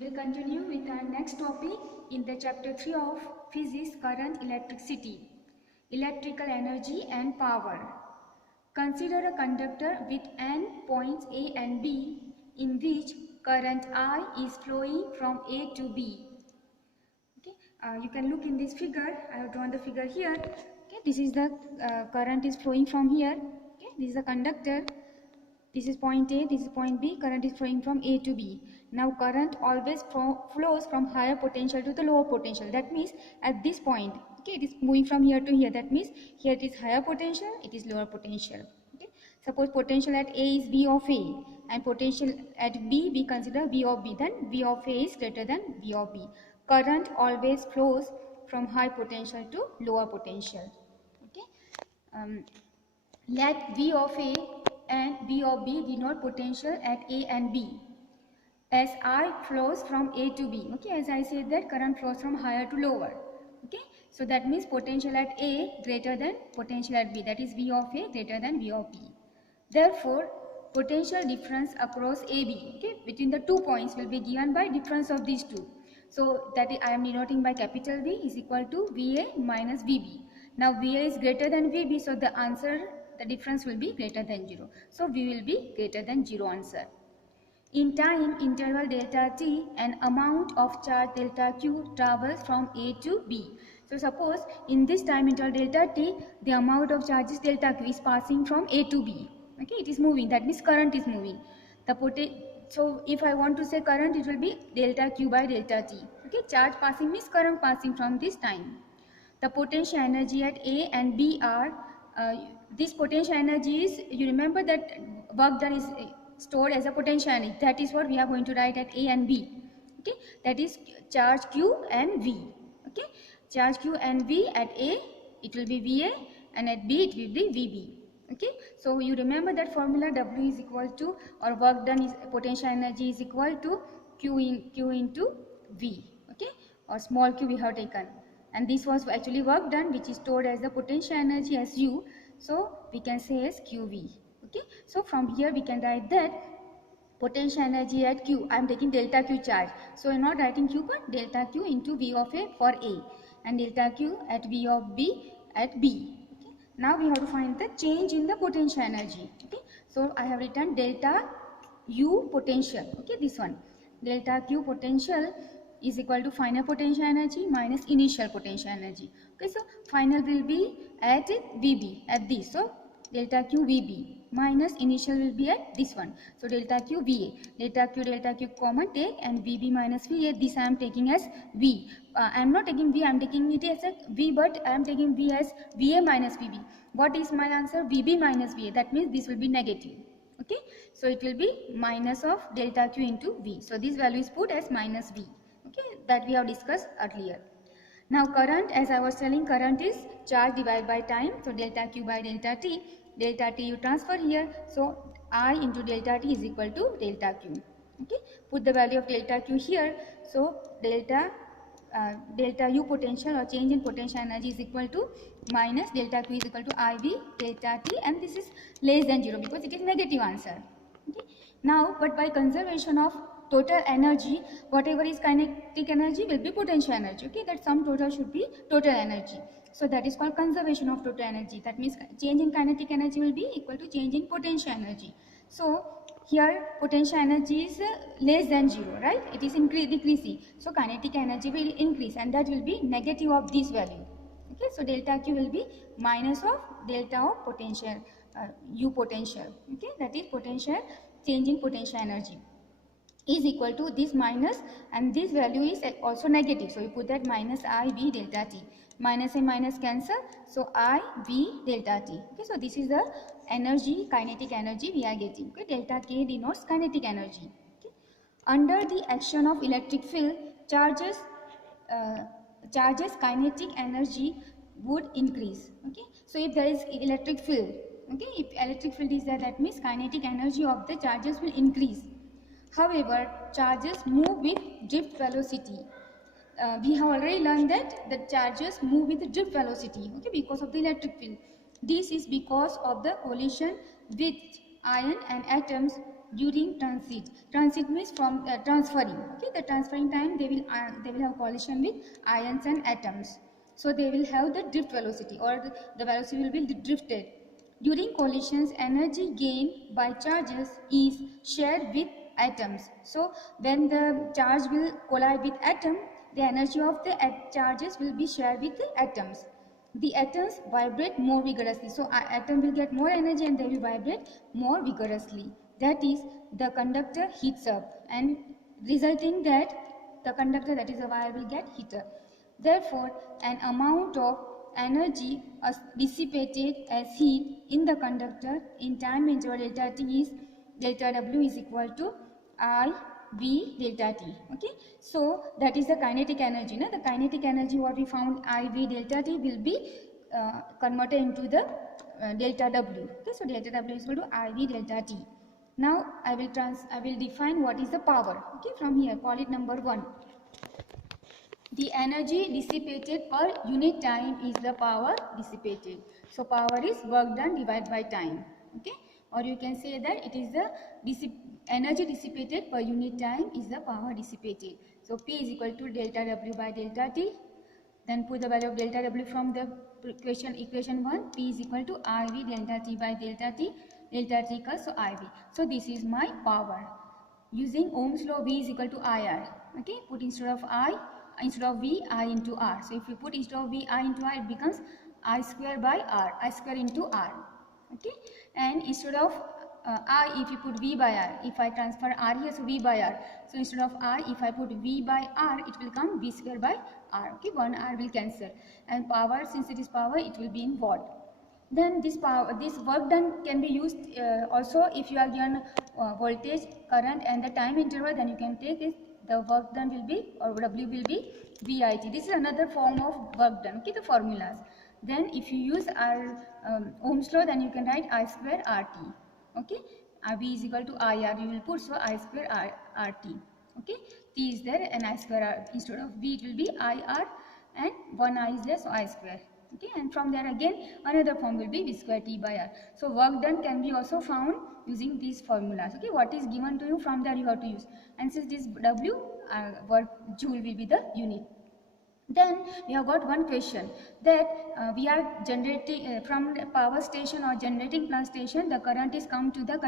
We'll continue with our next topic in the chapter 3 of Physics, Current, Electricity, Electrical Energy and Power. Consider a conductor with n points A and B in which current I is flowing from A to B. Okay, you can look in this figure. I have drawn the figure here. Okay, this is the current is flowing from here. Okay, this is a conductor. This is point A, this is point B, current is flowing from A to B. Now current always flows from higher potential to the lower potential. That means at this point, okay, it is moving from here to here. That means here it is higher potential, it is lower potential. Okay. Suppose potential at A is V of A and potential at B we consider V of B. Then V of A is greater than V of B. Current always flows from high potential to lower potential. Okay. Let V of A and V of B denote potential at A and B. As I flows from A to B. Okay, as I said that current flows from higher to lower. Okay, so that means potential at A greater than potential at B. That is V of A greater than V of B. Therefore, potential difference across AB, okay, between the 2 points will be given by difference of these two. So that I am denoting by capital V is equal to VA minus VB. Now VA is greater than VB, so the answer, the difference will be greater than 0. So V will be greater than 0 answer. In time interval delta t, an amount of charge delta q travels from A to B. So suppose in this time interval delta t, the amount of charges delta q is passing from A to B. Okay, it is moving. That means current is moving. So if I want to say current, it will be delta q by delta t. Okay, charge passing means current passing from this time. The potential energy at A and B are, this potential energy is, you remember that work done is stored as a potential energy. That is what we are going to write at A and B. Okay, that is charge Q and V. Okay, charge Q and V at A, it will be VA, and at B it will be VB. Okay, so you remember that formula, W is equal to, or work done is potential energy is equal to Q into V. Okay, or small q we have taken, and this was actually work done which is stored as the potential energy as U, so we can say as QV. Okay, so from here we can write that potential energy at Q, I am taking delta Q charge, so I am not writing Q but delta Q into V of A for A, and delta Q at V of B at B. Okay, now we have to find the change in the potential energy. Okay, so I have written delta U potential. Okay, this one, delta Q potential is equal to final potential energy minus initial potential energy. Okay, so final will be at VB, at this, so delta Q VB minus initial will be at this one, so delta Q VA. Delta Q common take, and VB minus VA, this I am taking as V. I am not taking V, I am taking it as a V, but I am taking V as VA minus VB. What is my answer? VB minus VA. That means this will be negative. Okay, so it will be minus of delta Q into V. So this value is put as minus V. Okay, that we have discussed earlier. Now current, as I was telling, current is charge divided by time. So delta Q by delta T. Delta T you transfer here. So I into delta T is equal to delta Q. Okay, put the value of delta Q here. So delta U potential or change in potential energy is equal to minus delta Q is equal to IV delta T, and this is less than 0 because it is negative answer. Okay. Now, but by conservation of total energy, whatever is kinetic energy will be potential energy. Okay, that sum total should be total energy. So that is called conservation of total energy. That means change in kinetic energy will be equal to change in potential energy. So here potential energy is less than 0, right? It is decreasing. So kinetic energy will increase, and that will be negative of this value. Okay, so delta Q will be minus of delta of potential, U potential. Okay, that is potential, change in potential energy is equal to this minus, and this value is also negative, so you put that minus IV delta T. Minus and minus cancel, so IV delta T. Okay, so this is the energy, kinetic energy we are getting. Okay, delta K denotes kinetic energy. Okay. Under the action of electric field, charges kinetic energy would increase. Okay, so if there is electric field, okay, if electric field is there, that means kinetic energy of the charges will increase. However, charges move with drift velocity. We have already learned that the charges move with drift velocity, okay, because of the electric field. This is because of the collision with ion and atoms during transit. Transit means from transferring. Okay, the transferring time they will have collision with ions and atoms. So they will have the drift velocity, or the velocity will be drifted. During collisions, energy gained by charges is shared with atoms. So when the charge will collide with atom, the energy of the charges will be shared with the atoms. The atoms vibrate more vigorously. So atom will get more energy and they will vibrate more vigorously. That is, the conductor heats up, and resulting that the conductor, that is the wire, will get heated. Therefore, an amount of energy dissipated as heat in the conductor in time interval delta t is delta W is equal to I V delta T. Okay, so that is the kinetic energy. The kinetic energy what we found, I V delta T, will be converted into the delta W. Okay, so delta W is equal to I V delta T. Now I will define what is the power. Okay, from here call it number 1. The energy dissipated per unit time is the power dissipated. So power is work done divided by time. Okay, or you can say that it is the energy dissipated per unit time is the power dissipated. So P is equal to delta W by delta T. Then put the value of delta W from the equation 1. P is equal to IV delta T by delta T. Delta T equals so IV. So this is my power. Using Ohm's law, V is equal to IR. Okay, put instead of V, I into R. So if you put instead of V, I into R, it becomes I square by R, I square into R. Okay, and instead of I, if you put V by R, if I transfer R here, so V by R. So instead of I, if I put V by R, it will come V square by R. Okay, one R will cancel. And power, since it is power, it will be in watt. Then this work done can be used also if you are given voltage, current and the time interval, then you can take it. The work done will be, or W will be VIT. This is another form of work done. Okay, the formulas. Then if you use our Ohm's law, then you can write I square RT. Okay, V is equal to IR. You will put so I square RT. Okay, T is there and I square R. Instead of V, it will be IR and one I is there, so I square. Okay, and from there again another form will be V square T by R. So work done can be also found using these formulas. Okay, what is given to you, from there you have to use. And since this W, work joule will be the unit. Then we have got one question that we are generating from the power station or generating plant station, the current is come to the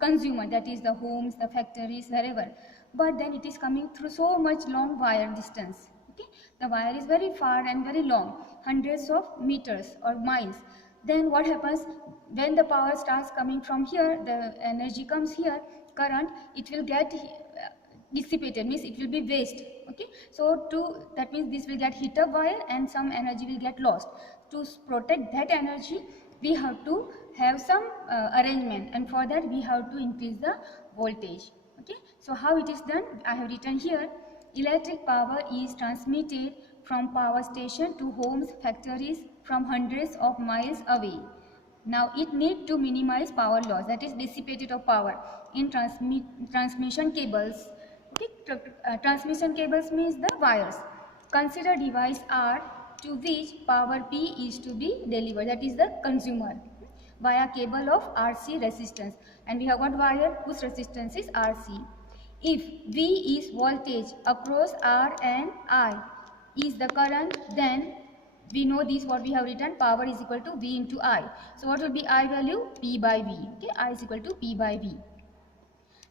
consumer, that is the homes, the factories, wherever. But then it is coming through so much long wire distance. Okay, the wire is very far and very long, hundreds of meters or miles. Then what happens when the power starts coming from here, the energy comes here, current, it will get dissipated, means it will be waste. Okay, so that means this will get heat up wire and some energy will get lost. To protect that energy, we have to have some arrangement, and for that we have to increase the voltage. Okay, so how it is done, I have written here. Electric power is transmitted from power station to homes, factories from hundreds of miles away. Now it need to minimize power loss, that is dissipated of power in transmission cables. Okay, transmission cables means the wires. Consider device R to which power P is to be delivered, that is the consumer, via cable of RC resistance, and we have got wire whose resistance is RC. If V is voltage across R and I is the current, then we know this, what we have written, power is equal to V into I. So what will be I value? P by V. Okay, I is equal to P by V.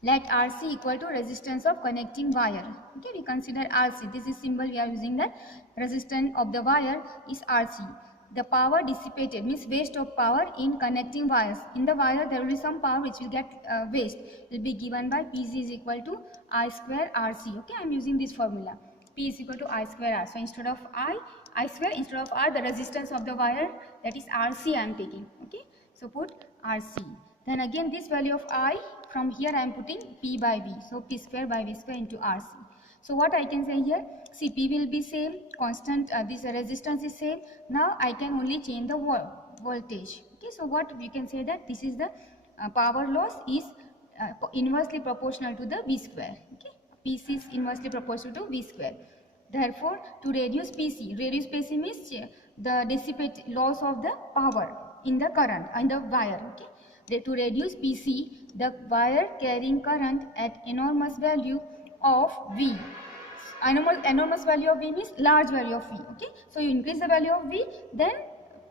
Let RC equal to resistance of connecting wire. Okay, we consider RC. This is symbol we are using, that resistance of the wire is RC. The power dissipated means waste of power in connecting wires. In the wire there will be some power which will get waste, will be given by Pc is equal to I square RC. Okay, I am using this formula. P is equal to I square R. So instead of I square, instead of R, the resistance of the wire, that is RC I am taking. Okay, so put RC. Then again this value of I, from here I am putting P by V. So P square by V square into RC. So what I can say here, see, P will be same, constant, this resistance is same. Now I can only change the voltage. Okay, so what we can say, that this is the power loss is inversely proportional to the V square. Okay, PC is inversely proportional to V square. Therefore, to reduce PC means the dissipate loss of the power in the current, in the wire. Okay, to reduce PC, the wire carrying current at enormous value of V. Enormous value of V means large value of V. Okay, so you increase the value of V, then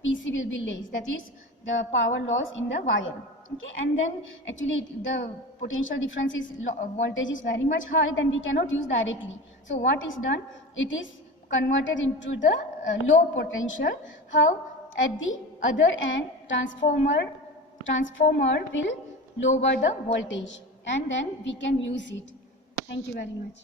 PC will be less, that is the power loss in the wire. Okay, and then actually the potential difference is voltage is very much high, then we cannot use directly. So what is done, it is converted into the low potential. How? At the other end, transformer will lower the voltage, and then we can use it. Thank you very much.